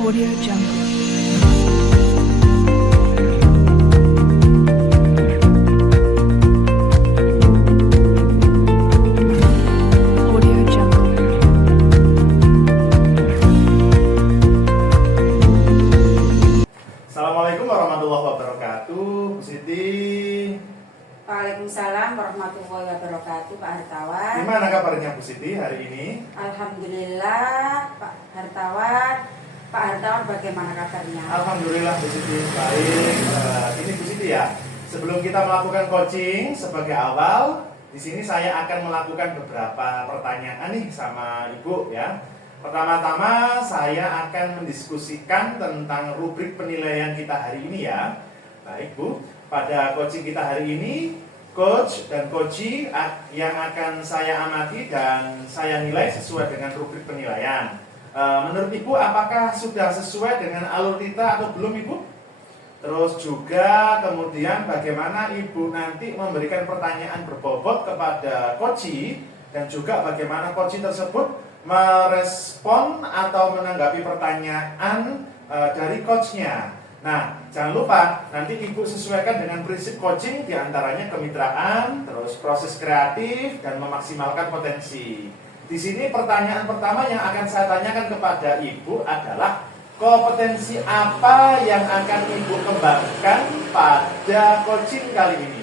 Audio Jungle. Audio Jungle. Assalamualaikum warahmatullahi wabarakatuh, Bu Siti. Waalaikumsalam warahmatullahi wabarakatuh, Pak Hartawan. Gimana kabarnya Bu Siti hari ini? Alhamdulillah, Pak Hartawan. Pak Hartawan, bagaimana kabarnya? Alhamdulillah Bu Siti baik. Ini Bu Siti ya. Sebelum kita melakukan coaching sebagai awal, di sini saya akan melakukan beberapa pertanyaan nih sama Ibu ya. Pertama-tama saya akan mendiskusikan tentang rubrik penilaian kita hari ini ya. Baik Bu, pada coaching kita hari ini, coach dan coachee yang akan saya amati dan saya nilai sesuai dengan rubrik penilaian. Menurut Ibu, apakah sudah sesuai dengan alur kita atau belum Ibu? Terus juga kemudian bagaimana Ibu nanti memberikan pertanyaan berbobot kepada coachee dan juga bagaimana coachee tersebut merespon atau menanggapi pertanyaan dari coachnya. Nah, jangan lupa nanti Ibu sesuaikan dengan prinsip coaching, diantaranya kemitraan, terus proses kreatif, dan memaksimalkan potensi. Di sini pertanyaan pertama yang akan saya tanyakan kepada Ibu adalah kompetensi apa yang akan Ibu kembangkan pada coaching kali ini?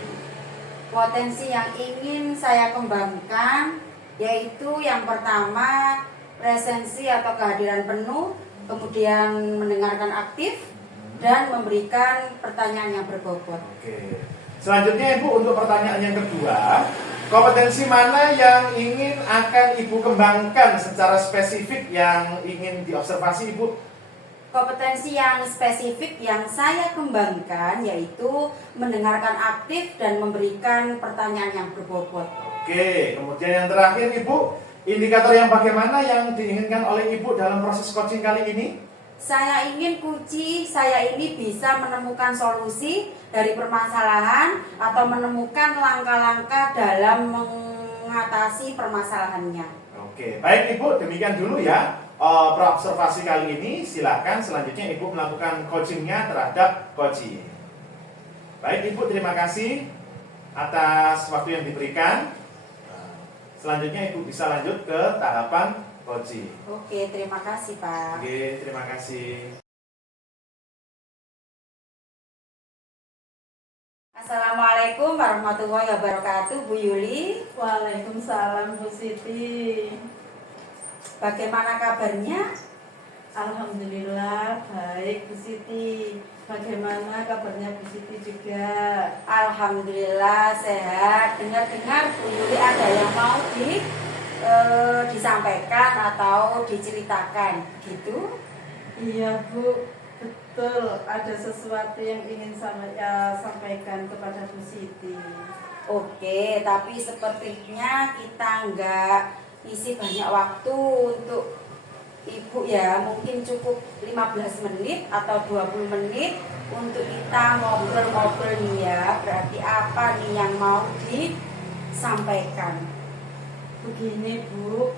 Potensi yang ingin saya kembangkan yaitu yang pertama, presensi atau kehadiran penuh, kemudian mendengarkan aktif, dan memberikan pertanyaan yang berbobot. Oke. Selanjutnya Ibu, untuk pertanyaan yang kedua, kompetensi mana yang ingin akan Ibu kembangkan secara spesifik yang ingin diobservasi Ibu? Kompetensi yang spesifik yang saya kembangkan yaitu mendengarkan aktif dan memberikan pertanyaan yang berbobot. Oke, kemudian yang terakhir Ibu, indikator yang bagaimana yang diinginkan oleh Ibu dalam proses coaching kali ini? Saya ingin saya ini bisa menemukan solusi dari permasalahan atau menemukan langkah-langkah dalam mengatasi permasalahannya. Oke, baik Ibu, demikian dulu ya observasi kali ini. Silakan selanjutnya Ibu melakukan coachingnya terhadap coachee. Baik Ibu, terima kasih atas waktu yang diberikan. Selanjutnya Ibu bisa lanjut ke tahapan coaching. Oke, terima kasih Pak. Oke, terima kasih. Assalamualaikum warahmatullahi wabarakatuh, Bu Yuli. Waalaikumsalam Bu Siti. Bagaimana kabarnya? Alhamdulillah baik Bu Siti. Bagaimana kabarnya Bu Siti juga? Alhamdulillah sehat. Dengar-dengar Bu Yuli ada yang mau disampaikan atau diceritakan gitu? Iya Bu, betul. Ada sesuatu yang ingin saya sampaikan kepada Bu Siti. Oke, tapi sepertinya kita nggak isi banyak waktu untuk Ibu ya, mungkin cukup 15 menit atau 20 menit untuk kita ngobrol-ngobrol nih ya. Berarti apa nih yang mau disampaikan? Begini Bu,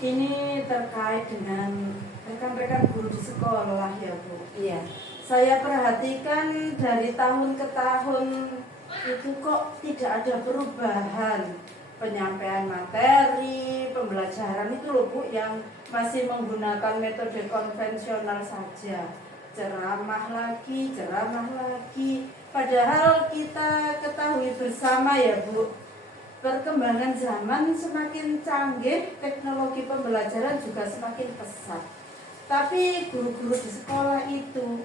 ini terkait dengan rekan-rekan guru di sekolah ya Bu. Iya. Saya perhatikan dari tahun ke tahun itu kok tidak ada perubahan. Penyampaian materi, pembelajaran itu loh Bu, yang masih menggunakan metode konvensional saja. Ceramah lagi. Padahal kita ketahui bersama ya Bu, perkembangan zaman semakin canggih, teknologi pembelajaran juga semakin pesat. Tapi guru-guru di sekolah itu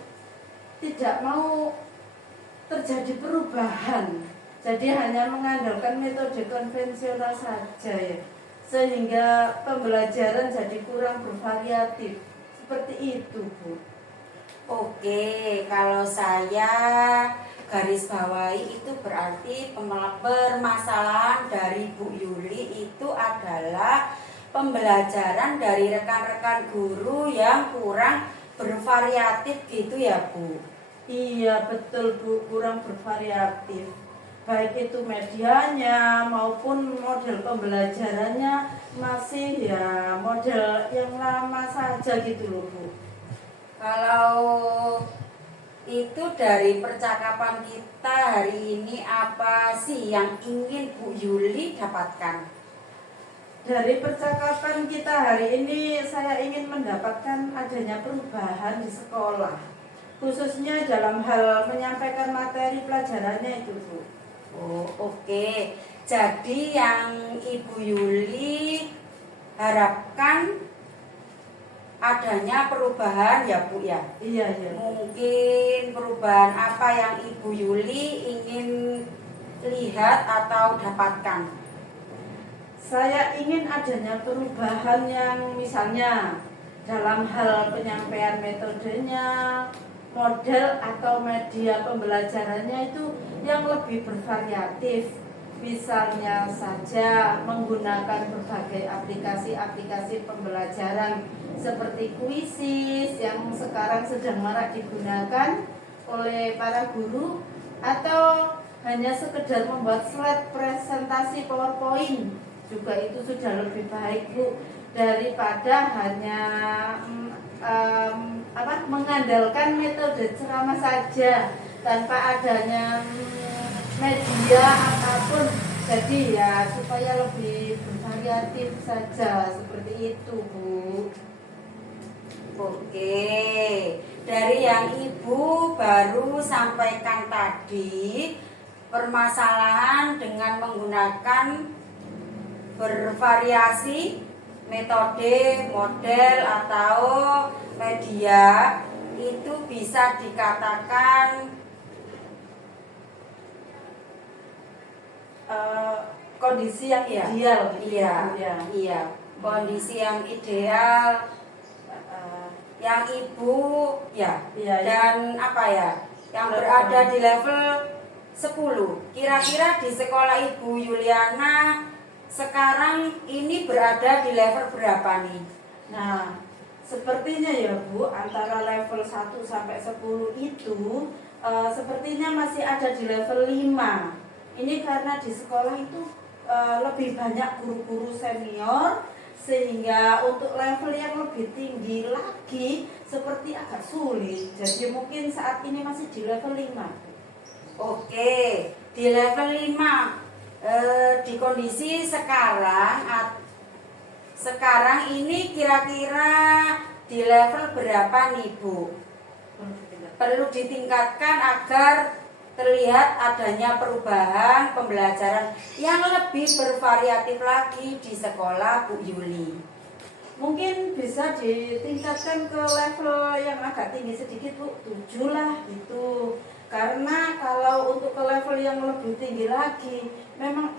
tidak mau terjadi perubahan. Jadi hanya mengandalkan metode konvensional saja ya. Sehingga pembelajaran jadi kurang bervariatif. Seperti itu Bu. Oke, kalau saya garis bawahi itu berarti permasalahan dari Bu Yuli itu adalah pembelajaran dari rekan-rekan guru yang kurang bervariatif gitu ya Bu? Iya betul Bu, kurang bervariatif. Baik itu medianya maupun model pembelajarannya masih ya model yang lama saja gitu loh Bu. Kalau itu dari percakapan kita hari ini apa sih yang ingin Bu Yuli dapatkan? Dari percakapan kita hari ini saya ingin mendapatkan adanya perubahan di sekolah, khususnya dalam hal menyampaikan materi pelajarannya itu, Bu. Oh, oke. Jadi yang Ibu Yuli harapkan adanya perubahan ya Bu ya? Iya, iya. Mungkin perubahan apa yang Ibu Yuli ingin lihat atau dapatkan? Saya ingin adanya perubahan yang misalnya dalam hal penyampaian metodenya, model atau media pembelajarannya itu yang lebih bervariatif. Misalnya saja menggunakan berbagai aplikasi-aplikasi pembelajaran seperti Quizzes yang sekarang sedang marak digunakan oleh para guru, atau hanya sekedar membuat slide presentasi PowerPoint juga itu sudah lebih baik, Bu, daripada hanya mengandalkan metode ceramah saja tanpa adanya media apapun. Jadi ya supaya lebih bervariatif saja seperti itu, Bu. Oke, dari yang Ibu baru sampaikan tadi, permasalahan dengan menggunakan bervariasi metode, model atau media itu bisa dikatakan Kondisi yang Iya. ideal, Iya, ya. iya, kondisi yang ideal yang Ibu ya, Iya, iya. dan apa ya, yang berada di level 10. Kira-kira di sekolah Ibu Yuliana sekarang ini berada di level berapa nih? Nah, sepertinya ya Bu, antara level 1 sampai 10 itu sepertinya masih ada di level 5. Ini karena di sekolah itu lebih banyak guru-guru senior, sehingga untuk level yang lebih tinggi lagi seperti agak sulit. Jadi mungkin saat ini masih di level 5. Oke, di level 5. Di kondisi sekarang ini kira-kira di level berapa nih Bu? Perlu ditingkatkan agar terlihat adanya perubahan pembelajaran yang lebih bervariatif lagi di sekolah Bu Yuli. Mungkin bisa ditingkatkan ke level yang agak tinggi sedikit, Bu, 7 lah gitu. Karena kalau untuk ke level yang lebih tinggi lagi memang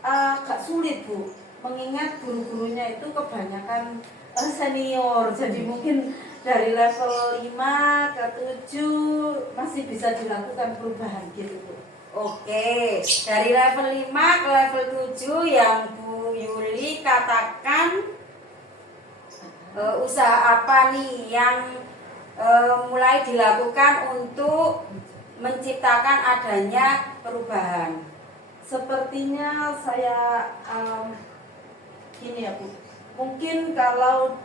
agak sulit, Bu, mengingat guru-gurunya itu kebanyakan senior. Jadi mungkin dari level 5 ke 7 masih bisa dilakukan perubahan gitu, Bu. Oke, dari level 5 ke level 7 yang Bu Yuli katakan usaha apa nih yang mulai dilakukan untuk menciptakan adanya perubahan? Sepertinya saya gini ya, Bu. Mungkin kalau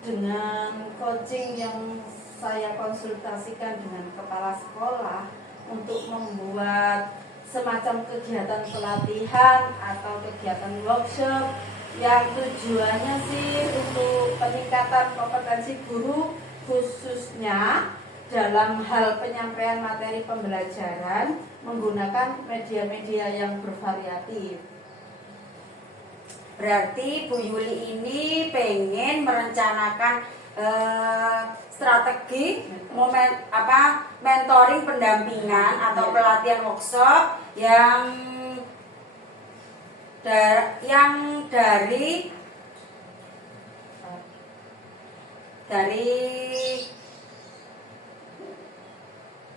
dengan coaching yang saya konsultasikan dengan kepala sekolah untuk membuat semacam kegiatan pelatihan atau kegiatan workshop yang tujuannya sih untuk peningkatan kompetensi guru, khususnya dalam hal penyampaian materi pembelajaran menggunakan media-media yang bervariatif. Berarti Bu Yuli ini pengen merencanakan strategi mentoring pendampingan atau pelatihan workshop yang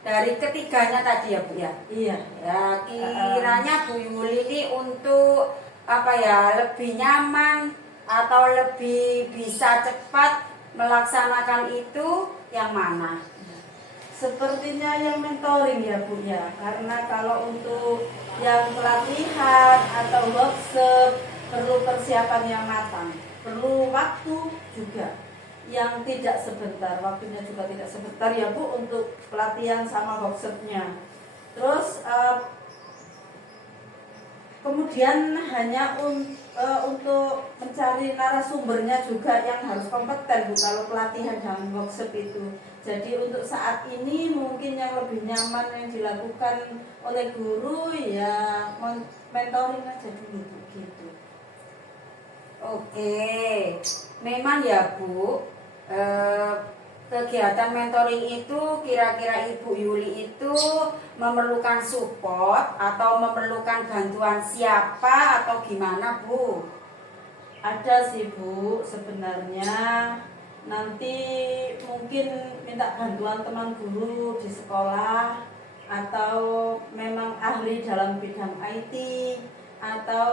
dari ketiganya tadi ya Bu ya. Iya. Ya, kiranya Bu Yuli ini untuk lebih nyaman atau lebih bisa cepat melaksanakan itu yang mana? Sepertinya yang mentoring ya, Bu ya. Karena kalau untuk yang pelatihan atau workshop perlu persiapan yang matang, perlu waktu juga. yang tidak sebentar, waktunya juga tidak sebentar ya Bu untuk pelatihan sama workshopnya. Terus kemudian hanya untuk mencari narasumbernya juga yang harus kompeten Bu kalau pelatihan dan workshop itu. Jadi untuk saat ini mungkin yang lebih nyaman yang dilakukan oleh guru ya mentoring aja dulu gitu. Oke, memang ya Bu, kegiatan mentoring itu kira-kira Ibu Yuli itu memerlukan support atau memerlukan bantuan siapa atau gimana Bu? Ada sih Bu, sebenarnya nanti mungkin minta bantuan teman guru di sekolah atau memang ahli dalam bidang IT atau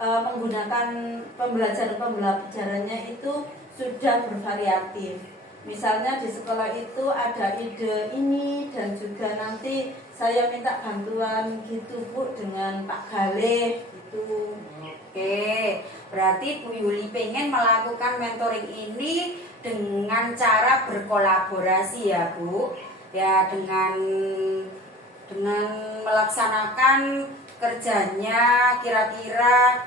menggunakan pembelajarannya itu sudah bervariatif. Misalnya di sekolah itu ada ide ini dan juga nanti saya minta bantuan gitu Bu dengan Pak Galih gitu. Oke, berarti Bu Yuli pengen melakukan mentoring ini dengan cara berkolaborasi ya Bu, ya dengan melaksanakan kerjanya kira-kira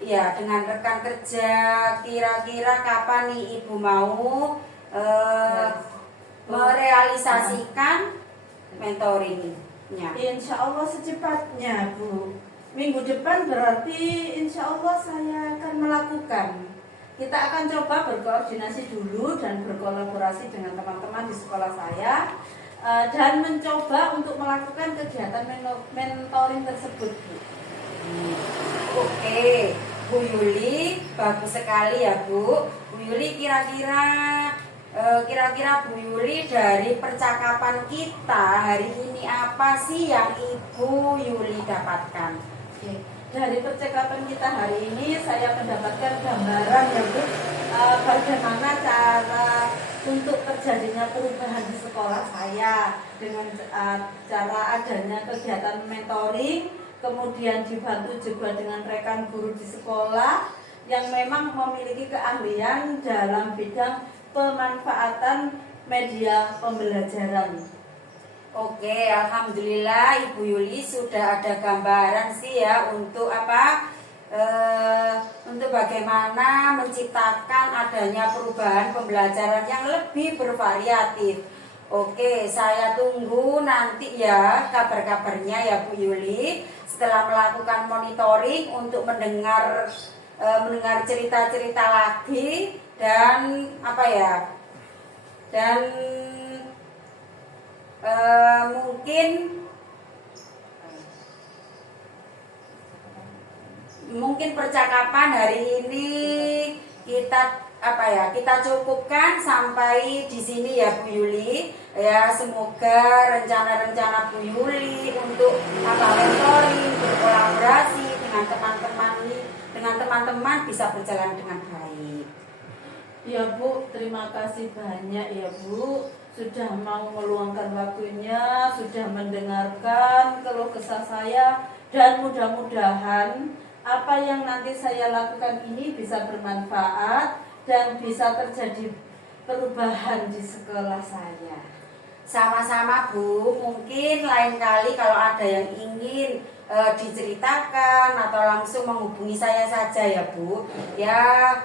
ya dengan rekan kerja kira-kira kapan nih Ibu mau merealisasikan mentoringnya? Insya Allah secepatnya Bu. Minggu depan berarti insya Allah saya akan melakukan. Kita akan coba berkoordinasi dulu dan berkolaborasi dengan teman-teman di sekolah saya dan mencoba untuk melakukan kegiatan mentoring tersebut Bu. Oke, Bu Yuli, bagus sekali ya Bu. Bu Yuli kira-kira Bu Yuli dari percakapan kita hari ini apa sih yang Ibu Yuli dapatkan? Oke. Dari percakapan kita hari ini saya mendapatkan gambaran ya Bu, bagaimana cara untuk terjadinya perubahan di sekolah saya dengan cara adanya kegiatan mentoring, kemudian dibantu juga dengan rekan guru di sekolah yang memang memiliki keahlian dalam bidang pemanfaatan media pembelajaran. Oke, alhamdulillah Ibu Yuli sudah ada gambaran sih ya untuk untuk bagaimana menciptakan adanya perubahan pembelajaran yang lebih bervariatif. Oke, saya tunggu nanti ya kabar-kabarnya ya Bu Yuli setelah melakukan monitoring untuk mendengar cerita-cerita lagi dan mungkin percakapan hari ini kita cukupkan sampai di sini ya Bu Yuli ya. Semoga rencana-rencana Bu Yuli untuk mentoring, berkolaborasi dengan teman-teman bisa berjalan dengan baik. Ya Bu, terima kasih banyak ya Bu, sudah mau meluangkan waktunya, sudah mendengarkan keluh kesah saya, dan mudah-mudahan apa yang nanti saya lakukan ini bisa bermanfaat dan bisa terjadi perubahan di sekolah saya. Sama-sama Bu, mungkin lain kali kalau ada yang ingin diceritakan atau langsung menghubungi saya saja ya Bu. Ya,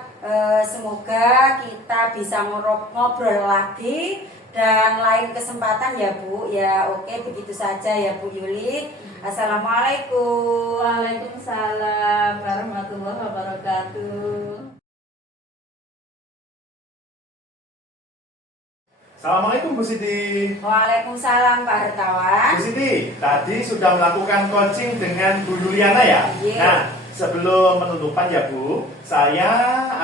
semoga kita bisa ngobrol lagi dan lain kesempatan ya Bu. Ya, oke begitu saja ya Bu Yuli. Assalamualaikum. Waalaikumsalam warahmatullahi wabarakatuh. Assalamualaikum Bu Siti. Waalaikumsalam Pak Hartawan. Bu Siti, tadi sudah melakukan coaching dengan Bu Yuliana ya? Iya. Nah, sebelum penutupan ya Bu, saya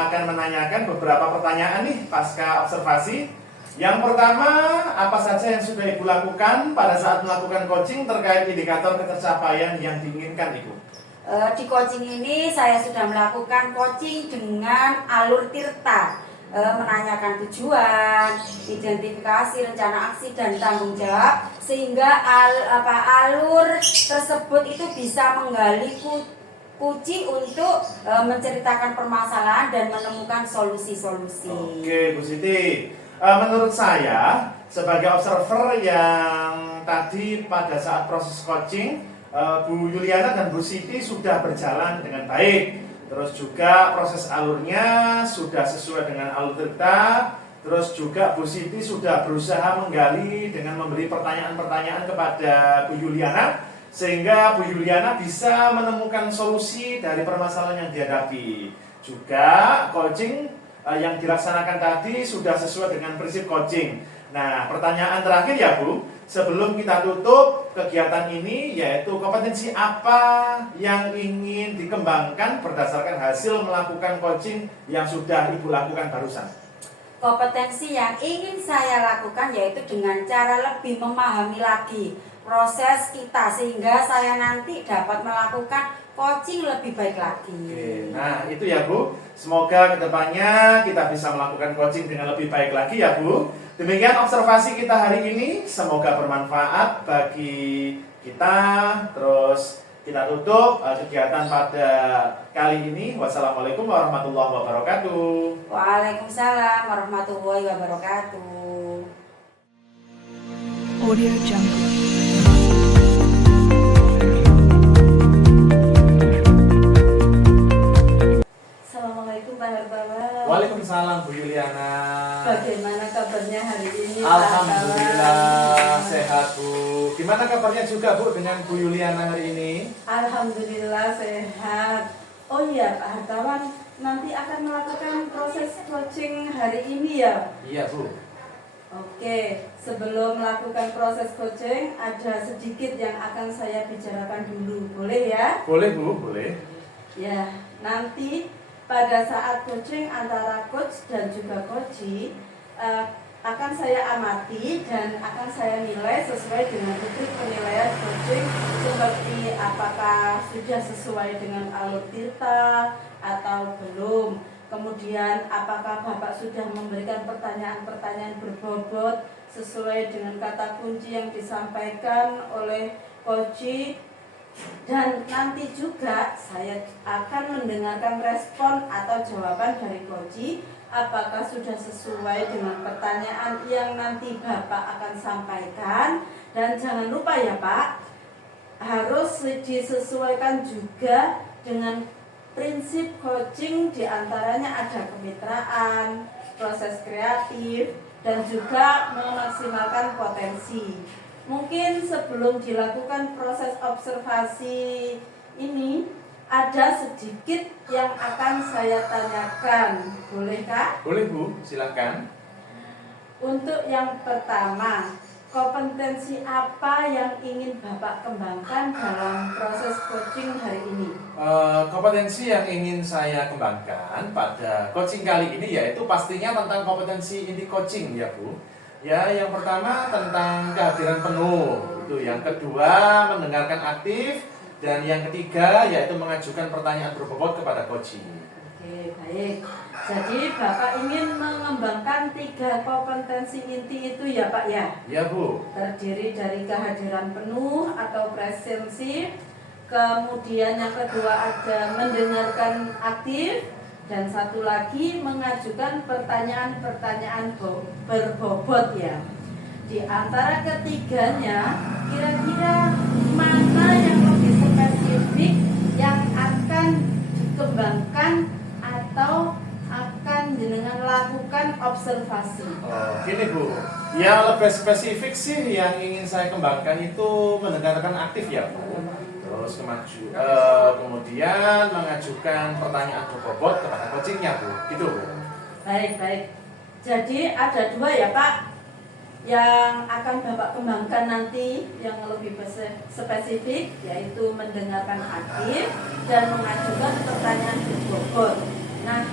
akan menanyakan beberapa pertanyaan nih pasca observasi. Yang pertama, apa saja yang sudah Ibu lakukan pada saat melakukan coaching terkait indikator ketercapaian yang diinginkan Ibu? Di coaching ini saya sudah melakukan coaching dengan alur tirta, menanyakan tujuan, identifikasi, rencana aksi dan tanggung jawab sehingga alur tersebut itu bisa menggali kunci untuk menceritakan permasalahan dan menemukan solusi-solusi. Oke, Bu Siti. Menurut saya sebagai observer yang tadi pada saat proses coaching, Bu Yuliana dan Bu Siti sudah berjalan dengan baik. Terus juga proses alurnya sudah sesuai dengan alur cerita. Terus juga Bu Siti sudah berusaha menggali dengan memberi pertanyaan-pertanyaan kepada Bu Yuliana, sehingga Bu Yuliana bisa menemukan solusi dari permasalahan yang dihadapi. Juga coaching yang dilaksanakan tadi sudah sesuai dengan prinsip coaching. Nah, pertanyaan terakhir ya Bu, sebelum kita tutup kegiatan ini, yaitu kompetensi apa yang ingin dikembangkan berdasarkan hasil melakukan coaching yang sudah Ibu lakukan barusan? Kompetensi yang ingin saya lakukan yaitu dengan cara lebih memahami lagi proses kita, sehingga saya nanti dapat melakukan coaching lebih baik lagi. Oke, nah itu ya Bu. Semoga kedepannya kita bisa melakukan coaching dengan lebih baik lagi ya Bu. Demikian observasi kita hari ini. Semoga bermanfaat bagi kita. Terus kita tutup kegiatan pada kali ini. Wassalamualaikum warahmatullahi wabarakatuh. Waalaikumsalam warahmatullahi wabarakatuh. Audio Jungle. Assalamualaikum Pak Herbawan. Waalaikumsalam Bu Yuliana. Bagaimana kabarnya hari ini Pak Alhamdulillah Herbawan? sehat Bu. Gimana kabarnya juga Bu dengan Bu Yuliana hari ini? Alhamdulillah sehat. Oh iya Pak Hartawan, nanti akan melakukan proses coaching hari ini ya? Iya Bu. Oke, sebelum melakukan proses coaching ada sedikit yang akan saya bicarakan dulu, boleh ya? Boleh Bu, boleh. Ya, nanti pada saat coaching antara coach dan juga coachee akan saya amati dan akan saya nilai sesuai dengan rubrik penilaian coaching, seperti apakah sudah sesuai dengan alur cerita atau belum. Kemudian apakah Bapak sudah memberikan pertanyaan-pertanyaan berbobot sesuai dengan kata kunci yang disampaikan oleh coachee. Dan nanti juga saya akan mendengarkan respon atau jawaban dari coachee, apakah sudah sesuai dengan pertanyaan yang nanti Bapak akan sampaikan. Dan jangan lupa ya Pak, harus disesuaikan juga dengan prinsip coaching, diantaranya ada kemitraan, proses kreatif, dan juga memaksimalkan potensi. Mungkin sebelum dilakukan proses observasi ini, ada sedikit yang akan saya tanyakan. Bolehkah? Boleh Bu, silakan. Untuk yang pertama, kompetensi apa yang ingin Bapak kembangkan dalam proses coaching hari ini? Kompetensi yang ingin saya kembangkan pada coaching kali ini yaitu pastinya tentang kompetensi inti coaching ya Bu. Ya, yang pertama tentang kehadiran penuh, itu. Yang kedua mendengarkan aktif, dan yang ketiga yaitu mengajukan pertanyaan berbobot kepada coaching. Oke, baik. Jadi Bapak ingin mengembangkan 3 kompetensi inti itu ya Pak ya? Ya Bu. Terdiri dari kehadiran penuh atau presensi, kemudian yang kedua ada mendengarkan aktif, dan satu lagi mengajukan pertanyaan-pertanyaan berbobot ya. Di antara ketiganya, kira-kira mana yang lebih spesifik yang akan dikembangkan atau akan dengan lakukan observasi? Gini Bu, yang lebih spesifik sih yang ingin saya kembangkan itu mendengarkan aktif ya Bu. Terus kemudian mengajukan pertanyaan berbobot kepada coachingnya Bu, gitu Bu. Baik. Jadi ada 2 ya Pak yang akan Bapak kembangkan nanti yang lebih spesifik, yaitu mendengarkan aktif dan mengajukan pertanyaan berbobot. Nah,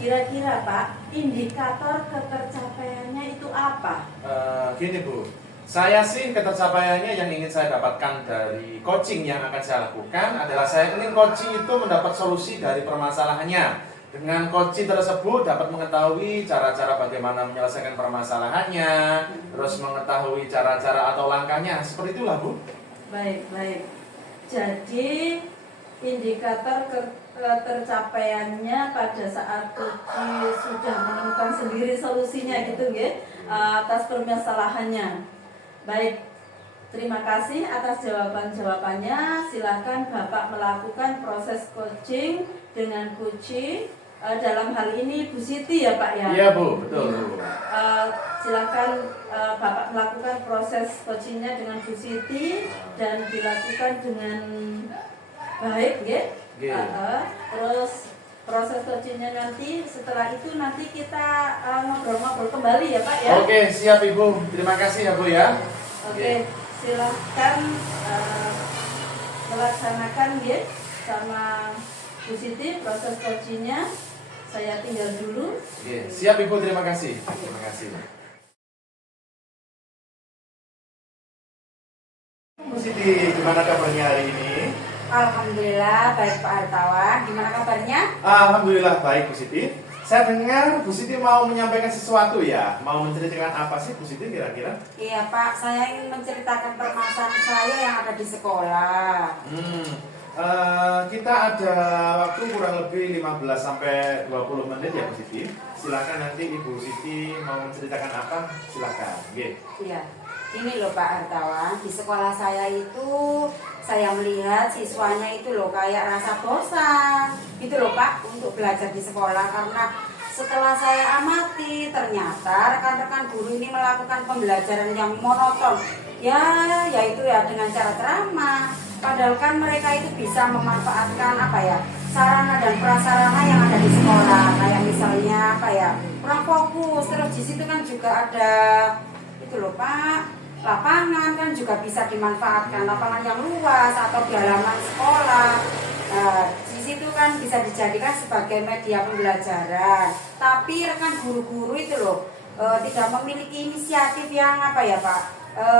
kira-kira Pak, indikator ketercapaiannya itu apa? Gini Bu, saya sih ketercapaiannya yang ingin saya dapatkan dari coaching yang akan saya lakukan adalah saya ingin coaching itu mendapat solusi dari permasalahannya. Dengan coaching tersebut dapat mengetahui cara-cara bagaimana menyelesaikan permasalahannya, terus mengetahui cara-cara atau langkahnya, seperti itulah Bu. Baik. Jadi indikator tercapaiannya pada saat Uci sudah menemukan sendiri solusinya gitu nggih, atas permasalahannya. Baik, terima kasih atas jawaban-jawabannya. Silakan Bapak melakukan proses coaching dengan Uci. Dalam hal ini Bu Siti ya Pak ya? Iya Bu, betul Bu. Silakan Bapak melakukan proses coachingnya dengan Bu Siti dan dilakukan dengan baik ya. Terus proses coachingnya nanti setelah itu nanti kita ngobrol-ngobrol kembali ya Pak ya. Oke, siap Ibu. Terima kasih ya Bu ya. Oke, silahkan melaksanakan ya sama Bu Siti proses coachingnya. Saya tinggal dulu. Oke, siap Ibu. Terima kasih. Terima kasih. Bu Siti, gimana kabarnya hari ini? Alhamdulillah baik Pak Hartawan. Gimana kabarnya? Alhamdulillah baik Bu Siti. Saya dengar Bu Siti mau menyampaikan sesuatu ya. Mau menceritakan apa sih Bu Siti kira-kira? Iya Pak, saya ingin menceritakan permasalahan saya yang ada di sekolah. Kita ada waktu kurang lebih 15 sampai 20 menit ya Bu Siti. Silakan nanti Ibu Siti mau menceritakan apa? Silakan. Iya. Ini loh Pak Hartawan, di sekolah saya itu saya melihat siswanya itu loh kayak rasa bosan gitu loh Pak untuk belajar di sekolah, karena setelah saya amati ternyata rekan-rekan guru ini melakukan pembelajaran yang monoton yaitu ya dengan cara ceramah, padahal kan mereka itu bisa memanfaatkan sarana dan prasarana yang ada di sekolah, kayak misalnya kurang fokus, terus di situ kan juga ada itu loh Pak, lapangan kan juga bisa dimanfaatkan, lapangan yang luas atau di halaman sekolah. Di situ kan bisa dijadikan sebagai media pembelajaran. Tapi rekan guru-guru itu loh tidak memiliki inisiatif yang Pak,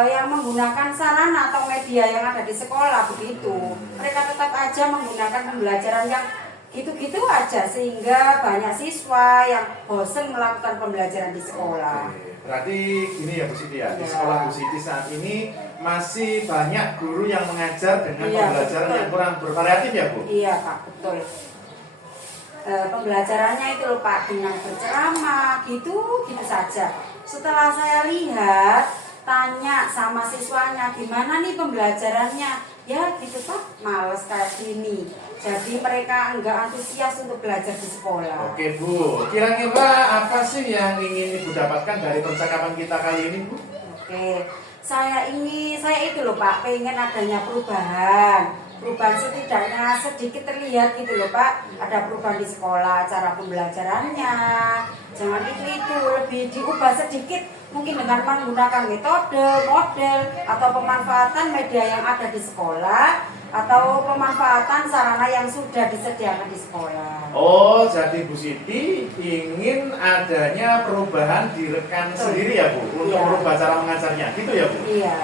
yang menggunakan sarana atau media yang ada di sekolah begitu. Mereka tetap aja menggunakan pembelajaran yang gitu-gitu aja, sehingga banyak siswa yang bosan melakukan pembelajaran di sekolah. Berarti gini ya Bu Siti ya, di sekolah Bu Siti saat ini masih banyak guru yang mengajar dengan pembelajaran yang kurang bervariatif ya Bu? Iya Pak, betul. Pembelajarannya itu loh Pak, dengan berceramah gitu saja. Setelah saya lihat, tanya sama siswanya gimana nih pembelajarannya, ya gitu Pak, males kayak gini. Jadi mereka enggak antusias untuk belajar di sekolah. Oke Bu, kira-kira apa sih yang ingin Ibu dapatkan dari percakapan kita kali ini Bu? Oke, saya itu loh Pak, pengen adanya perubahan setidaknya sedikit terlihat gitu loh Pak. Ada perubahan di sekolah, cara pembelajarannya. Jangan itu lebih diubah sedikit, mungkin dengan menggunakan metode, model, atau pemanfaatan media yang ada di sekolah, atau pemanfaatan sarana yang sudah disediakan di sekolah. Oh, jadi Bu Siti ingin adanya perubahan di rekan sendiri ya Bu, untuk merubah cara mengajarnya, gitu ya Bu? Iya.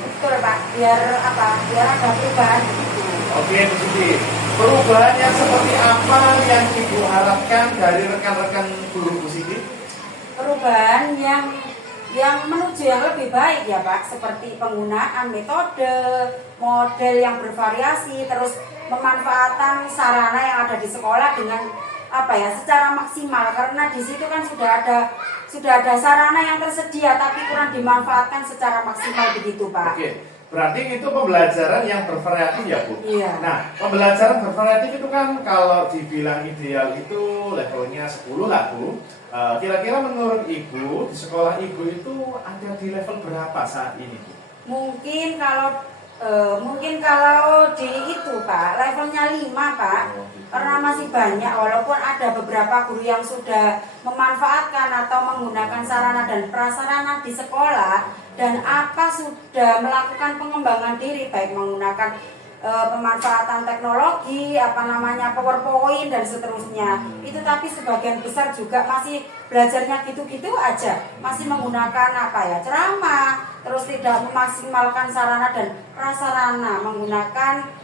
Betul Pak, biar ada perubahan gitu. Oke Bu Siti, perubahan yang seperti apa yang Ibu harapkan dari rekan-rekan guru Bu Siti? Perubahan yang menuju yang lebih baik ya Pak, seperti penggunaan metode, model yang bervariasi, terus pemanfaatan sarana yang ada di sekolah dengan secara maksimal, karena di situ kan sudah ada sarana yang tersedia tapi kurang dimanfaatkan secara maksimal begitu Pak. Oke, berarti itu pembelajaran yang bervariatif ya Bu? Iya. Nah, pembelajaran bervariatif itu kan kalau dibilang ideal itu levelnya 10 lah Bu. Kira-kira menurut Ibu, di sekolah Ibu itu ada di level berapa saat ini Bu? Mungkin kalau di itu Pak, levelnya 5 Pak. Karena masih banyak, walaupun ada beberapa guru yang sudah memanfaatkan atau menggunakan sarana dan prasarana di sekolah, dan sudah melakukan pengembangan diri, baik menggunakan pemanfaatan teknologi, PowerPoint dan seterusnya. Itu tapi sebagian besar juga masih belajarnya gitu-gitu aja, masih menggunakan ceramah, terus tidak memaksimalkan sarana dan prasarana, menggunakan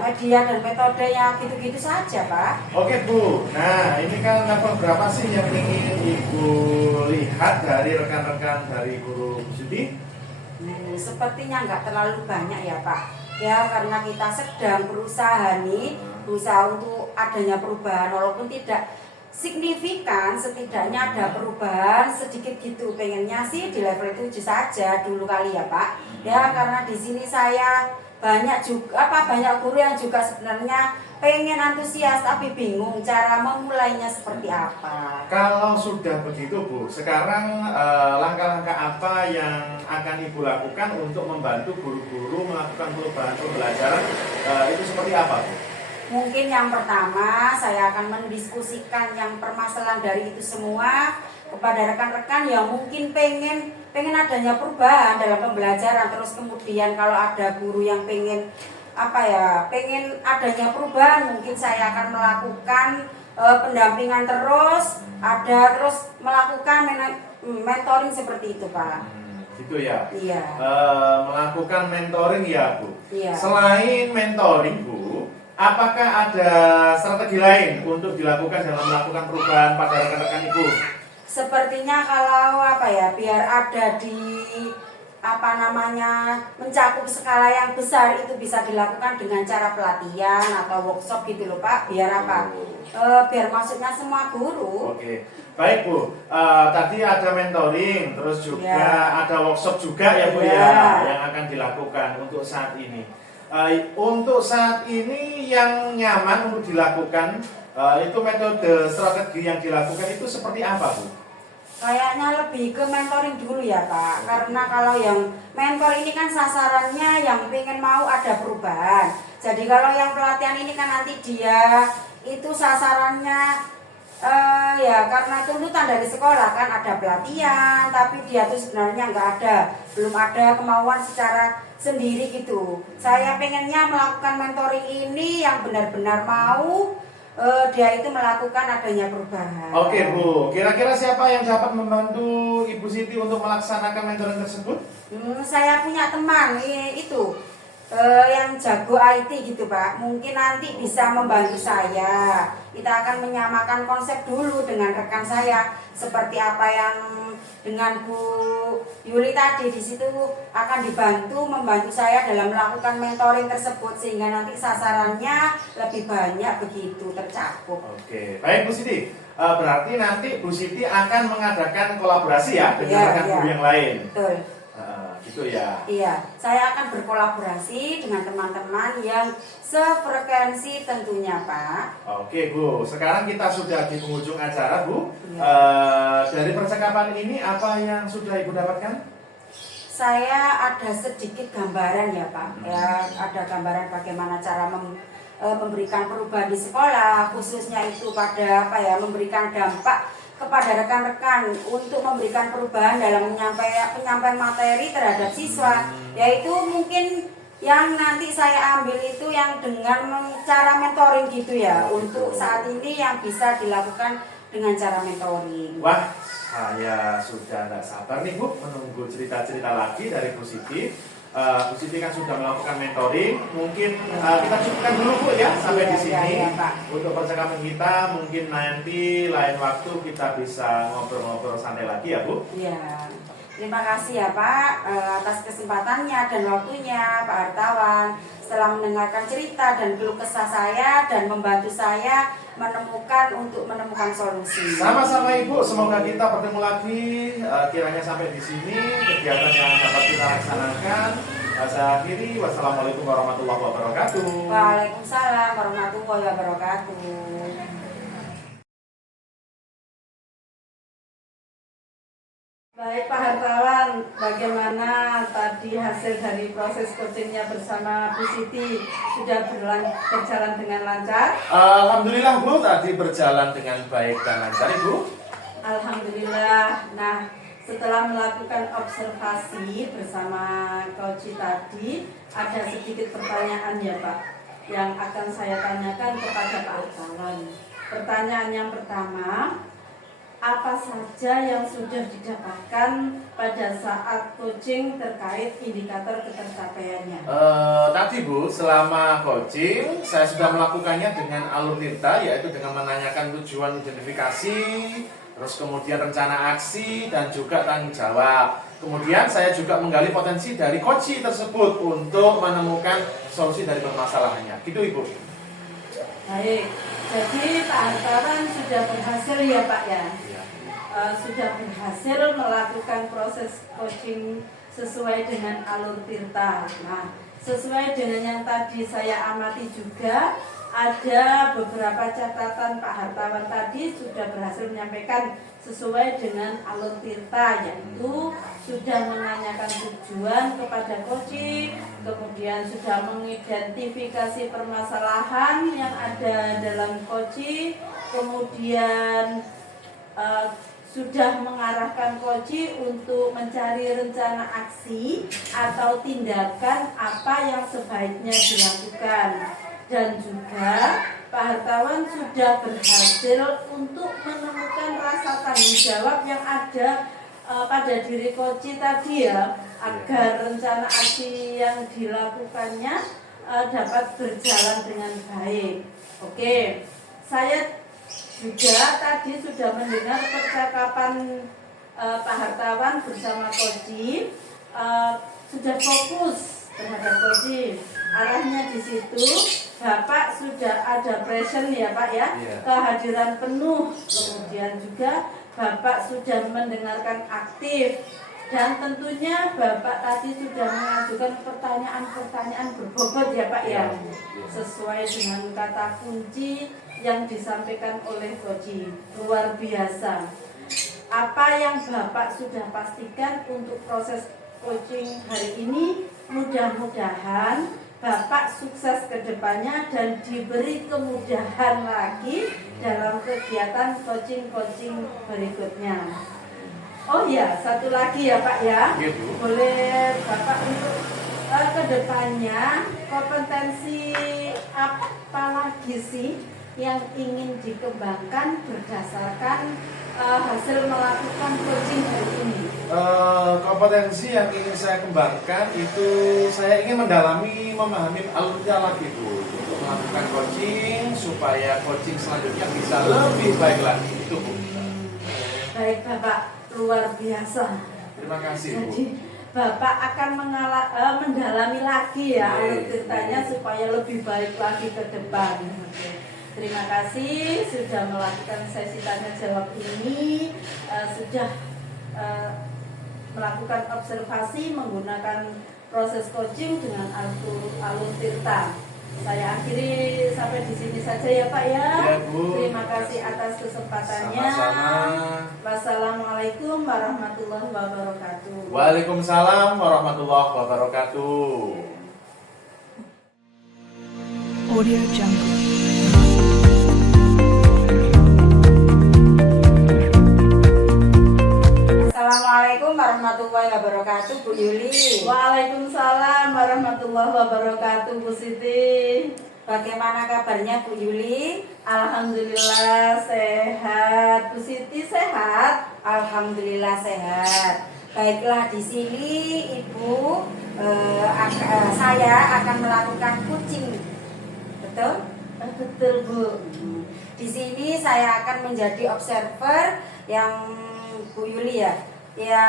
media dan metodenya gitu-gitu saja Pak. Oke Bu, nah ini kan level berapa sih yang ingin Ibu lihat dari rekan-rekan dari guru Bu Siti? Sepertinya nggak terlalu banyak ya Pak. Ya, karena kita sedang berusaha nih, berusaha untuk adanya perubahan walaupun tidak signifikan, setidaknya ada perubahan sedikit gitu. Pengennya sih di level 7 saja dulu kali ya Pak. Ya, karena di sini saya banyak guru yang juga sebenarnya pengen antusias tapi bingung cara memulainya seperti apa. Kalau sudah begitu Bu, sekarang langkah-langkah apa yang akan Ibu lakukan untuk membantu guru-guru melakukan perubahan pembelajaran itu seperti apa Bu? Mungkin yang pertama saya akan mendiskusikan yang permasalahan dari itu semua kepada rekan-rekan yang mungkin pengen adanya perubahan dalam pembelajaran. Terus kemudian kalau ada guru yang pengen adanya perubahan, mungkin saya akan melakukan pendampingan terus melakukan mentoring seperti itu Pak. Gitu ya. Iya. Melakukan mentoring ya Bu. Iya. Selain mentoring Bu, apakah ada strategi lain untuk dilakukan dalam melakukan perubahan pada rekan-rekan Ibu? Sepertinya kalau biar ada di mencakup skala yang besar itu bisa dilakukan dengan cara pelatihan atau workshop gitu loh Pak. Biar biar maksudnya semua guru. Oke. Baik Bu, tadi ada mentoring, terus juga ada workshop juga ya Bu ya yang akan dilakukan untuk saat ini. Untuk saat ini yang nyaman untuk dilakukan itu metode strategi yang dilakukan itu seperti apa Bu? Kayaknya lebih ke mentoring dulu ya Pak. Karena kalau yang mentor ini kan sasarannya yang pengen mau ada perubahan. Jadi kalau yang pelatihan ini kan nanti dia itu sasarannya ya karena tuntutan dari sekolah kan ada pelatihan, tapi dia tuh sebenarnya belum ada kemauan secara sendiri gitu. Saya pengennya melakukan mentoring ini yang benar-benar mau dia itu melakukan adanya perubahan. Oke Bu, kira-kira siapa yang dapat membantu Ibu Siti untuk melaksanakan mentoring tersebut? Saya punya teman itu yang jago IT gitu Pak. Mungkin nanti bisa membantu saya. Kita akan menyamakan konsep dulu dengan rekan saya seperti apa yang dengan Bu Yuli tadi. Di situ akan membantu saya dalam melakukan mentoring tersebut sehingga nanti sasarannya lebih banyak begitu tercakup. Oke, baik Bu Siti. Berarti nanti Bu Siti akan mengadakan kolaborasi ya dengan rekan guru yang lain. Betul. Gitu ya. Iya, saya akan berkolaborasi dengan teman-teman yang sefrekuensi tentunya Pak. Oke Bu, sekarang kita sudah di penghujung acara Bu. Dari percakapan ini apa yang sudah Ibu dapatkan? Saya ada sedikit gambaran ya Pak. Ya, ada gambaran bagaimana cara memberikan perubahan di sekolah, khususnya itu pada memberikan dampak kepada rekan-rekan untuk memberikan perubahan dalam penyampaian materi terhadap siswa, yaitu mungkin yang nanti saya ambil itu yang dengan cara mentoring gitu ya. Untuk saat ini yang bisa dilakukan dengan cara mentoring. Wah, saya sudah tidak sabar nih Bu menunggu cerita-cerita lagi dari Bu Siti. Bu Siti kan sudah melakukan mentoring. Mungkin kita cukupkan dulu Bu ya sampai di sini. Untuk percakapan kita mungkin nanti lain waktu kita bisa ngobrol-ngobrol santai lagi ya Bu. Iya. Terima kasih ya Pak atas kesempatannya dan waktunya Pak Hartawan setelah mendengarkan cerita dan keluh kesah saya dan membantu saya menemukan solusi. Sama-sama Ibu, semoga kita bertemu lagi kiranya sampai di sini kegiatan yang dapat kita laksanakan. Saya akhiri, wassalamualaikum warahmatullahi wabarakatuh. Waalaikumsalam warahmatullahi wabarakatuh. Baik Pak Hartawan, bagaimana tadi hasil dari proses coachingnya bersama Bu Siti sudah berjalan dengan lancar? Alhamdulillah Bu, tadi berjalan dengan baik dan lancar Ibu. Alhamdulillah. Nah, setelah melakukan observasi bersama coach tadi, ada sedikit pertanyaan ya Pak yang akan saya tanyakan kepada Pak Hartawan. Pertanyaan yang pertama, apa saja yang sudah didapatkan pada saat coaching terkait indikator ketercapaiannya? Tadi Bu, selama coaching saya sudah melakukannya dengan alur tirta, yaitu dengan menanyakan tujuan identifikasi, terus kemudian rencana aksi dan juga tanggung jawab. Kemudian saya juga menggali potensi dari coach tersebut untuk menemukan solusi dari permasalahannya. Gitu Ibu. Baik, jadi Pak Hartawan sudah berhasil ya Pak ya? Iya. Sudah berhasil melakukan proses coaching sesuai dengan alur Tirta. Nah, sesuai dengan yang tadi saya amati juga, ada beberapa catatan Pak Hartawan tadi sudah berhasil menyampaikan sesuai dengan alur Tirta, yaitu sudah menanyakan tujuan kepada coaching, kemudian sudah mengidentifikasi permasalahan yang ada dalam coaching, kemudian sudah mengarahkan coaching untuk mencari rencana aksi atau tindakan apa yang sebaiknya dilakukan. Dan juga Pak Hartawan sudah berhasil untuk menemukan rasa tanggung jawab yang ada pada diri coaching tadi ya, agar rencana aksi yang dilakukannya dapat berjalan dengan baik. Oke, saya juga tadi sudah mendengar percakapan Pak Hartawan bersama coaching, sudah fokus terhadap coaching. Arahnya di situ, Bapak sudah ada present ya Pak ya, kehadiran penuh. Kemudian juga Bapak sudah mendengarkan aktif. Dan tentunya Bapak tadi sudah mengajukan pertanyaan-pertanyaan berbobot ya Pak ya, sesuai dengan kata kunci yang disampaikan oleh coaching. Luar biasa. Apa yang Bapak sudah pastikan untuk proses coaching hari ini, mudah-mudahan Bapak sukses ke depannya dan diberi kemudahan lagi dalam kegiatan coaching-coaching berikutnya. Oh ya, satu lagi ya Pak ya, boleh Bapak untuk ke depannya kompetensi apa lagi sih yang ingin dikembangkan berdasarkan hasil melakukan coaching hari ini? Kompetensi yang ingin saya kembangkan itu saya ingin memahami alurnya lagi Bu, untuk melakukan coaching supaya coaching selanjutnya bisa lebih baik lagi itu Bu. Baik Bapak, luar biasa. Terima kasih Bu. Jadi Bapak akan mendalami lagi ya alur ceritanya supaya lebih baik lagi ke depan. Terima kasih sudah melakukan sesi tanya jawab ini, sudah melakukan observasi menggunakan proses coaching dengan alur Tirta. Saya akhiri sampai di sini saja ya Pak ya. Ya, Bu. Terima kasih atas kesempatannya. Sama-sama. Wassalamualaikum warahmatullahi wabarakatuh. Waalaikumsalam warahmatullahi wabarakatuh. Audio Jungle. Assalamualaikum warahmatullahi wabarakatuh, Bu Yuli. Waalaikumsalam warahmatullahi wabarakatuh, Bu Siti. Bagaimana kabarnya Bu Yuli? Alhamdulillah sehat. Bu Siti sehat? Alhamdulillah sehat. Baiklah, di sini Ibu saya akan melakukan coaching. Betul? Betul Bu. Di sini saya akan menjadi observer yang Bu Yuli ya. Ya,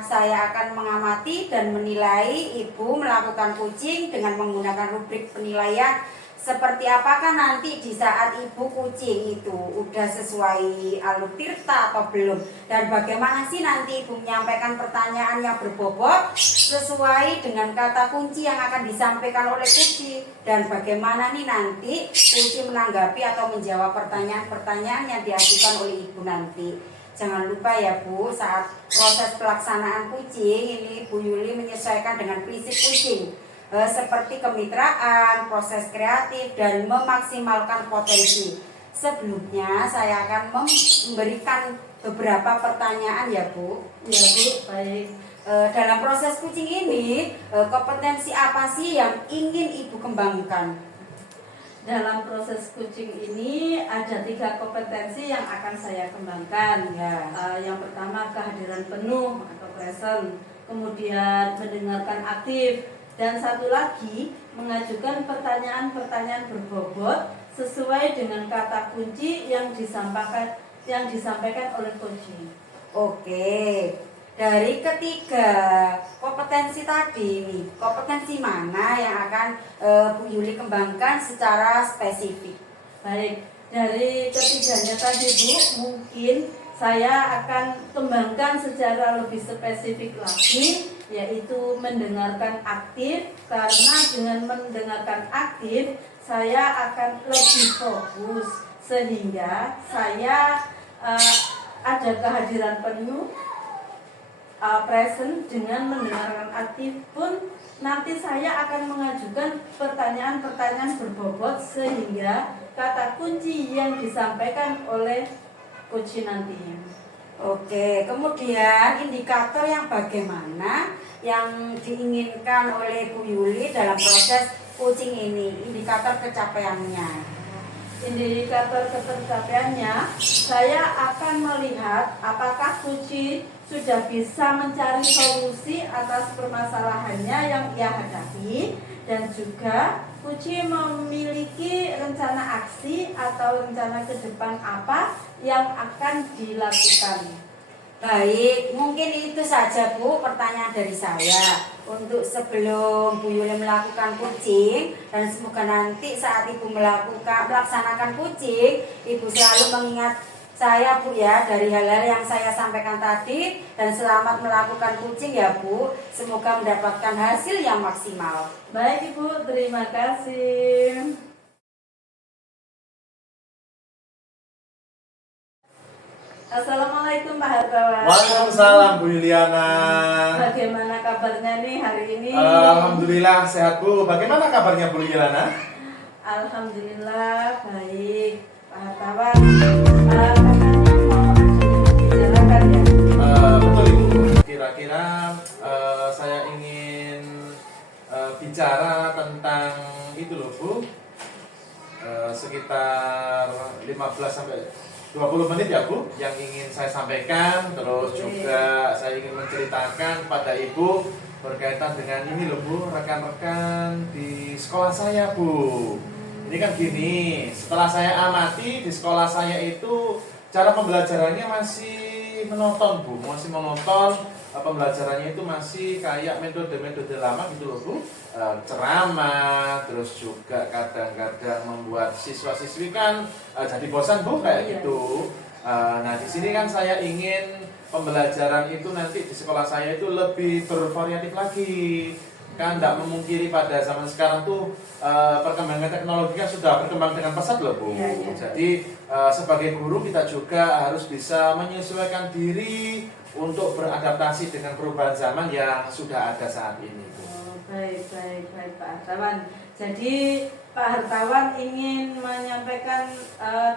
saya akan mengamati dan menilai Ibu melakukan coaching dengan menggunakan rubrik penilaian. Seperti apakah nanti di saat Ibu coaching itu udah sesuai alur Tirta atau belum? Dan bagaimana sih nanti Ibu menyampaikan pertanyaan yang berbobot sesuai dengan kata kunci yang akan disampaikan oleh coaching? Dan bagaimana nih nanti coaching menanggapi atau menjawab pertanyaan-pertanyaan yang diajukan oleh Ibu nanti? Jangan lupa ya Bu, saat proses pelaksanaan coaching ini Bu Yuli menyesuaikan dengan prinsip coaching seperti kemitraan, proses kreatif, dan memaksimalkan potensi. Sebelumnya saya akan memberikan beberapa pertanyaan ya Bu. Ya Bu, baik. Dalam proses coaching ini, kompetensi apa sih yang ingin Ibu kembangkan? Dalam proses coaching ini ada 3 kompetensi yang akan saya kembangkan. Ya. Yang pertama kehadiran penuh atau present, kemudian mendengarkan aktif, dan satu lagi mengajukan pertanyaan-pertanyaan berbobot sesuai dengan kata kunci yang yang disampaikan oleh coaching. Oke, dari ketiga kompetensi tadi nih, kompetensi mana yang akan Bu Yuli kembangkan secara spesifik? Baik, dari ketiganya tadi Bu, mungkin saya akan kembangkan secara lebih spesifik lagi, yaitu mendengarkan aktif, karena dengan mendengarkan aktif saya akan lebih fokus sehingga saya ada kehadiran penuh, present. Dengan mendengarkan aktif pun nanti saya akan mengajukan pertanyaan-pertanyaan berbobot sehingga kata kunci yang disampaikan oleh coach nantinya. Oke, kemudian indikator yang bagaimana yang diinginkan oleh Bu Yuli dalam proses coaching ini, indikator kecapaiannya. Indikator ketercapaiannya, saya akan melihat apakah Kuci sudah bisa mencari solusi atas permasalahannya yang ia hadapi, dan juga Kuci memiliki rencana aksi atau rencana ke depan apa yang akan dilakukan. Baik, mungkin itu saja Bu pertanyaan dari saya. Untuk sebelum Bu Yuli melakukan coaching, dan semoga nanti saat Ibu melaksanakan coaching, Ibu selalu mengingat saya Bu ya dari hal-hal yang saya sampaikan tadi, dan selamat melakukan coaching ya Bu. Semoga mendapatkan hasil yang maksimal. Baik Ibu, terima kasih. Assalamualaikum Pak Hartawan. Waalaikumsalam Bu Yuliana. Bagaimana kabarnya nih hari ini? Alhamdulillah sehat Bu. Bagaimana kabarnya Bu Yuliana? Alhamdulillah baik Pak Hartawan. Katanya mau dibicarakan ya? Betul Ibu. Kira-kira saya ingin bicara tentang itu loh Bu. Sekitar 15 sampai 20 menit ya Bu yang ingin saya sampaikan. Terus juga saya ingin menceritakan pada Ibu berkaitan dengan ini loh Bu, rekan-rekan di sekolah saya Bu. Ini kan gini, setelah saya amati di sekolah saya itu cara pembelajarannya masih monoton Bu, masih monoton. Pembelajarannya itu masih kayak metode-metode lama gitu loh Bu, ceramah, terus juga kadang-kadang membuat siswa-siswi kan jadi bosan Bu kayak gitu. Nah di sini kan saya ingin pembelajaran itu nanti di sekolah saya itu lebih bervariatif lagi. Kan tidak memungkiri pada zaman sekarang tuh perkembangan teknologi kan sudah berkembang dengan pesat loh Bu. Jadi sebagai guru kita juga harus bisa menyesuaikan diri untuk beradaptasi dengan perubahan zaman yang sudah ada saat ini. Oh, baik Pak Hartawan. Jadi Pak Hartawan ingin menyampaikan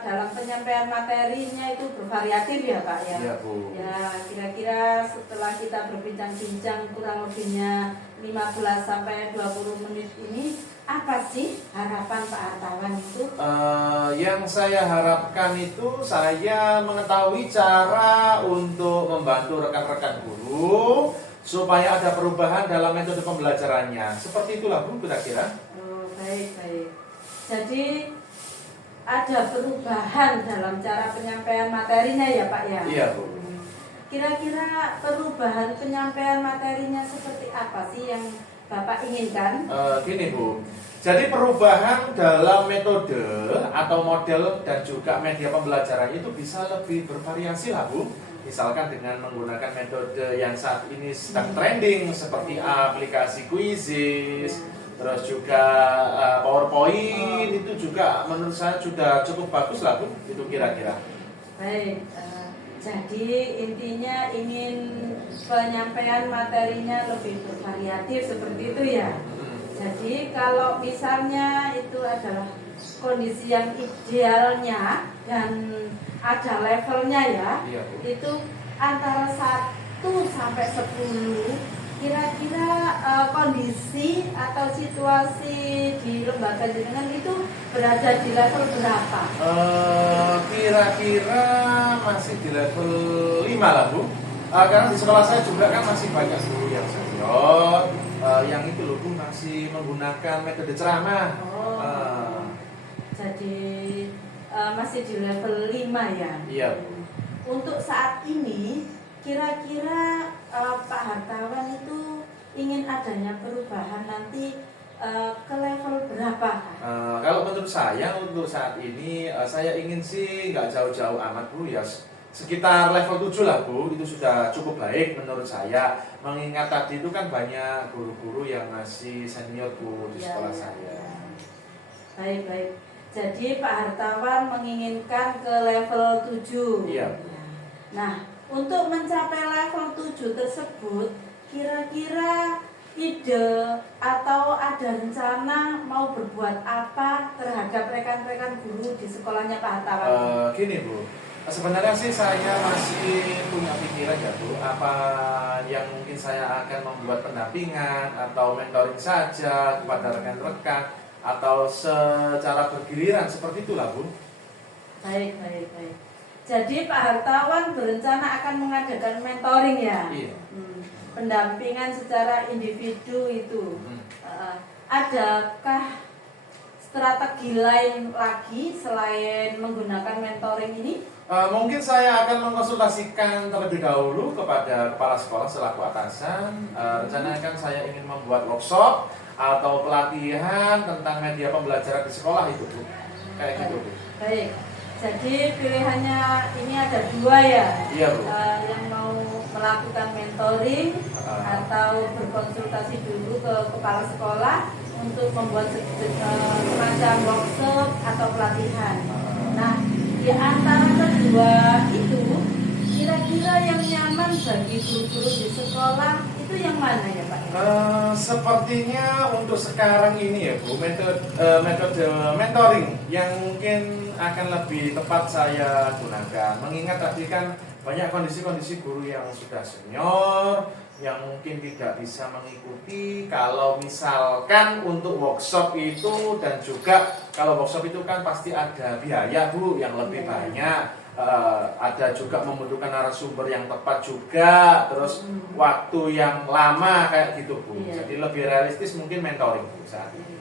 dalam penyampaian materinya itu bervariatif ya Pak ya? Iya Bu. Ya kira-kira setelah kita berbincang-bincang kurang lebihnya 15 sampai 20 menit ini, apa sih harapan Pak Hartawan itu? Yang saya harapkan itu saya mengetahui cara untuk membantu rekan-rekan guru supaya ada perubahan dalam metode pembelajarannya. Seperti itulah Bu kira-kira. Oh, baik. Jadi ada perubahan dalam cara penyampaian materinya ya Pak ya? Iya Bu. Kira-kira perubahan penyampaian materinya seperti apa sih yang Bapak inginkan? Gini Bu, jadi perubahan dalam metode atau model dan juga media pembelajaran itu bisa lebih bervariasi lah Bu. Misalkan dengan menggunakan metode yang saat ini sedang trending seperti aplikasi Quizzes, terus juga PowerPoint, itu juga menurut saya sudah cukup bagus lah Bu, itu kira-kira. Baik, jadi intinya ingin penyampaian materinya lebih bervariatif seperti itu ya. Jadi kalau misalnya itu adalah kondisi yang idealnya dan ada levelnya ya, Iya, Bu. itu antara 1 sampai 10, kira-kira kondisi atau situasi di lembaga jenengan itu berada di level berapa? Kira-kira masih di level 5 lah Bu. Karena di sekolah saya juga kan masih banyak guru yang senior, yang itu loh Bu masih menggunakan metode ceramah. Jadi masih di level 5 ya? Iya Bu. untuk saat ini kira-kira Pak Hartawan itu ingin adanya perubahan nanti ke level berapa? Kalau menurut saya untuk saat ini saya ingin sih nggak jauh-jauh amat Bu ya, sekitar level 7 lah Bu, itu sudah cukup baik menurut saya. Mengingat tadi itu kan banyak guru-guru yang masih senior Bu di sekolah saya. Baik. Jadi Pak Hartawan menginginkan ke level 7. Iya. Nah, untuk mencapai level 7 tersebut, kira-kira ide atau ada rencana mau berbuat apa terhadap rekan-rekan guru di sekolahnya Pak Hartawan? Gini Bu, sebenarnya sih saya masih punya pikiran ya Bu, apa yang mungkin saya akan membuat pendampingan atau mentoring saja kepada rekan-rekan atau secara bergiliran seperti itulah Bu. Baik. Jadi Pak Hartawan berencana akan mengadakan mentoring ya? Iya. Pendampingan secara individu itu. Adakah strategi lain lagi selain menggunakan mentoring ini? Mungkin saya akan mengkonsultasikan terlebih dahulu kepada kepala sekolah selaku atasan. Rencananya kan saya ingin membuat workshop atau pelatihan tentang media pembelajaran di sekolah itu Bu. Kayak gitu Bu. Baik. Jadi pilihannya ini ada dua ya? Iya Bu. Yang mau melakukan mentoring atau berkonsultasi dulu ke kepala sekolah untuk membuat semacam workshop atau pelatihan. Nah, di antara kedua itu, kira-kira yang nyaman bagi guru-guru di sekolah itu yang mana ya Pak? Sepertinya untuk sekarang ini ya Bu, metode mentoring yang mungkin akan lebih tepat saya gunakan. Mengingat tadi kan banyak kondisi-kondisi guru yang sudah senior, yang mungkin tidak bisa mengikuti. Kalau misalkan untuk workshop itu, dan juga kalau workshop itu kan pasti ada biaya Bu yang lebih banyak. Ada juga membutuhkan narasumber yang tepat juga, terus waktu yang lama kayak gitu Bu. Jadi lebih realistis mungkin mentoring Bu saat ini.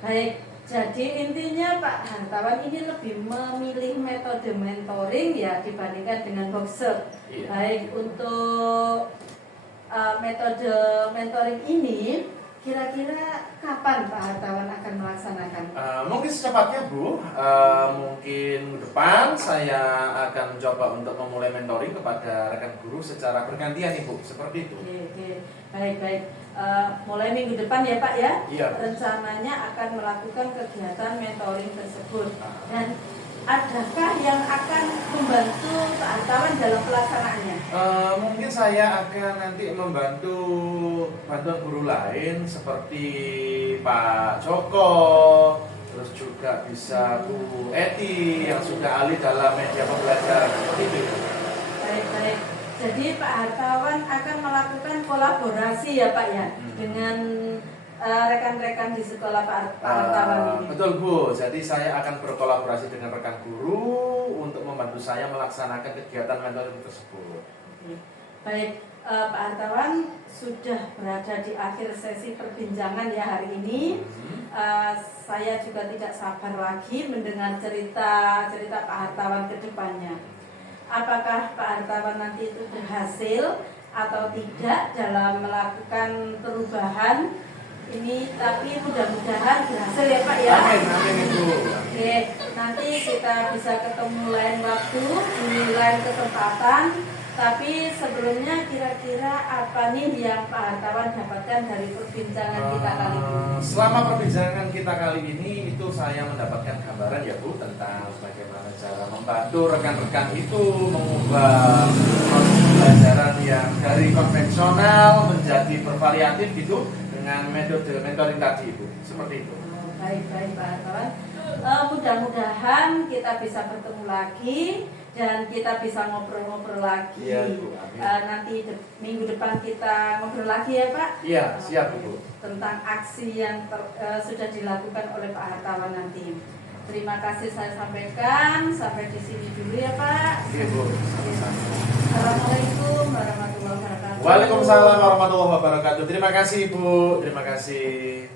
Baik, jadi intinya Pak Hartawan ini lebih memilih metode mentoring ya dibandingkan dengan workshop. Iya. Baik, untuk metode mentoring ini kira-kira kapan Pak Hartawan akan melaksanakan? Mungkin secepatnya Bu, mungkin depan saya akan mencoba untuk memulai mentoring kepada rekan guru secara bergantian nih Bu, seperti itu. Oke. Baik. Mulai minggu depan ya Pak ya? Iya. Rencananya akan melakukan kegiatan mentoring tersebut. Dan adakah yang akan membantu Pak Hartawan dalam pelaksanaannya? Mungkin saya akan nanti membantu bantuan guru lain seperti Pak Joko, terus juga bisa Bu Eti yang sudah ahli dalam media pembelajaran seperti itu. Baik. Jadi Pak Hartawan akan melakukan kolaborasi ya Pak ya dengan rekan-rekan di sekolah Pak Hartawan ini. Betul Bu, jadi saya akan berkolaborasi dengan rekan guru untuk membantu saya melaksanakan kegiatan mentoring tersebut. Baik, Pak Hartawan sudah berada di akhir sesi perbincangan ya hari ini. Saya juga tidak sabar lagi mendengar cerita Pak Hartawan ke depannya. Apakah Pak Hartawan nanti itu berhasil atau tidak dalam melakukan perubahan ini, tapi mudah-mudahan berhasil ya Pak ya. Amin Ibu. Oke, nanti kita bisa ketemu lain waktu di lain kesempatan. Tapi sebelumnya kira-kira apa nih yang Pak Hartawan dapatkan dari perbincangan kita kali ini? Selama perbincangan kita kali ini itu saya mendapatkan gambaran ya Bu tentang bagaimana cara membantu rekan-rekan itu mengubah proses pembelajaran yang dari konvensional menjadi bervariatif gitu dengan metode mentoring tadi Bu, seperti itu. Baik Pak Hartawan. Mudah-mudahan kita bisa bertemu lagi dan kita bisa ngobrol-ngobrol lagi. Iya, Bu. Amin. Nanti minggu depan kita ngobrol lagi ya Pak. Iya, siap Bu. Tentang aksi yang sudah dilakukan oleh Pak Hartawan nanti. Terima kasih saya sampaikan. Sampai di sini dulu ya Pak. Iya Bu. Sama-sama. Assalamualaikum warahmatullahi wabarakatuh. Waalaikumsalam warahmatullahi wabarakatuh. Terima kasih Bu. Terima kasih.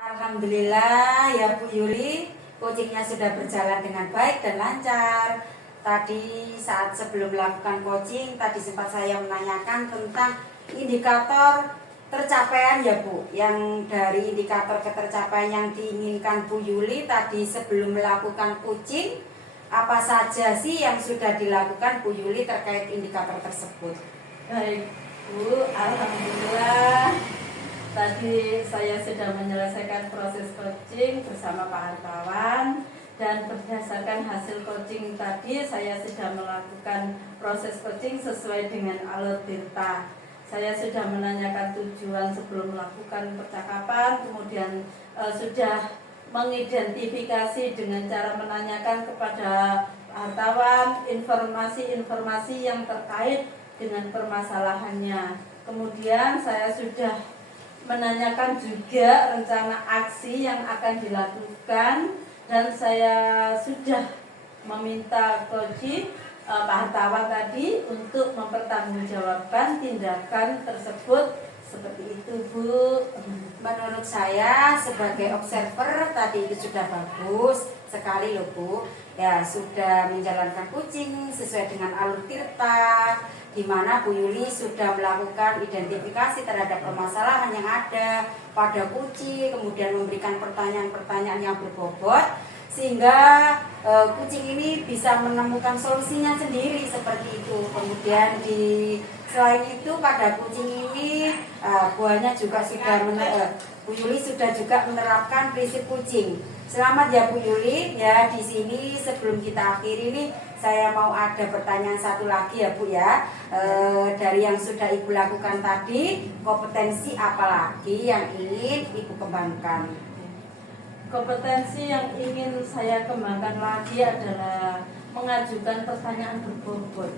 Alhamdulillah ya Bu Yuli, coachingnya sudah berjalan dengan baik dan lancar. Tadi saat sebelum melakukan coaching, tadi sempat saya menanyakan tentang indikator tercapaian ya Bu. Yang dari indikator ketercapaian yang diinginkan Bu Yuli tadi sebelum melakukan coaching, apa saja sih yang sudah dilakukan Bu Yuli terkait indikator tersebut? Baik Bu, alhamdulillah tadi saya sudah menyelesaikan proses coaching bersama Pak Hartawan. Dan berdasarkan hasil coaching tadi, saya sudah melakukan proses coaching sesuai dengan alur Tirta. Saya sudah menanyakan tujuan sebelum melakukan percakapan, kemudian sudah mengidentifikasi dengan cara menanyakan kepada hartawan informasi-informasi yang terkait dengan permasalahannya. Kemudian saya sudah menanyakan juga rencana aksi yang akan dilakukan. Dan saya sudah meminta coaching Pak Hartawan tadi untuk mempertanggungjawabkan tindakan tersebut seperti itu Bu. Menurut saya sebagai observer tadi itu sudah bagus sekali loh Bu. Ya sudah menjalankan coaching sesuai dengan alur Tirta, di mana Bu Yuli sudah melakukan identifikasi terhadap permasalahan yang ada pada coaching, kemudian memberikan pertanyaan-pertanyaan yang berbobot sehingga kucing ini bisa menemukan solusinya sendiri seperti itu. Kemudian selain itu pada kucing ini buahnya juga sudah Bu Yuli sudah juga menerapkan prinsip kucing. Selamat ya Bu Yuli ya. Di sini sebelum kita akhiri nih saya mau ada pertanyaan satu lagi ya Bu ya. Dari yang sudah Ibu lakukan tadi, kompetensi apa lagi yang ingin Ibu kembangkan? Kompetensi yang ingin saya kembangkan lagi adalah mengajukan pertanyaan berbobot.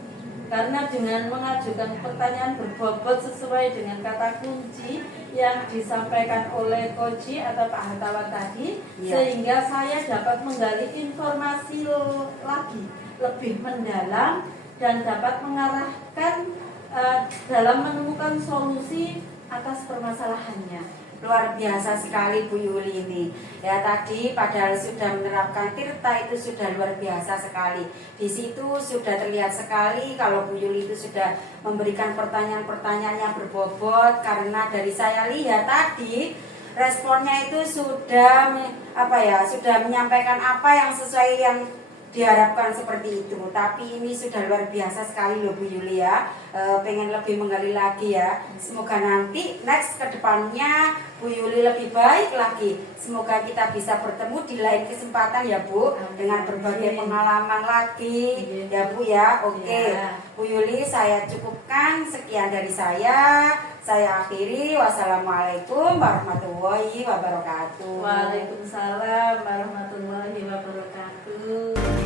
Karena dengan mengajukan pertanyaan berbobot sesuai dengan kata kunci yang disampaikan oleh Koji atau Pak Hartawan tadi, sehingga saya dapat menggali informasi lagi lebih mendalam dan dapat mengarahkan dalam menemukan solusi atas permasalahannya. Luar biasa sekali Bu Yuli ini. Ya tadi padahal sudah menerapkan Tirta itu sudah luar biasa sekali. Di situ sudah terlihat sekali kalau Bu Yuli itu sudah memberikan pertanyaan-pertanyaan yang berbobot, karena dari saya lihat tadi responnya itu sudah sudah menyampaikan apa yang sesuai yang diharapkan seperti itu. Tapi ini sudah luar biasa sekali loh Bu Yuli ya. Pengen lebih menggali lagi ya. Semoga nanti next ke depannya Bu Yuli lebih baik lagi. Semoga kita bisa bertemu di lain kesempatan ya Bu. Dengan berbagai pengalaman lagi ya Bu ya. Oke Bu Yuli, saya cukupkan sekian dari saya. Saya akhiri. Wassalamualaikum warahmatullahi wabarakatuh. Waalaikumsalam warahmatullahi wabarakatuh.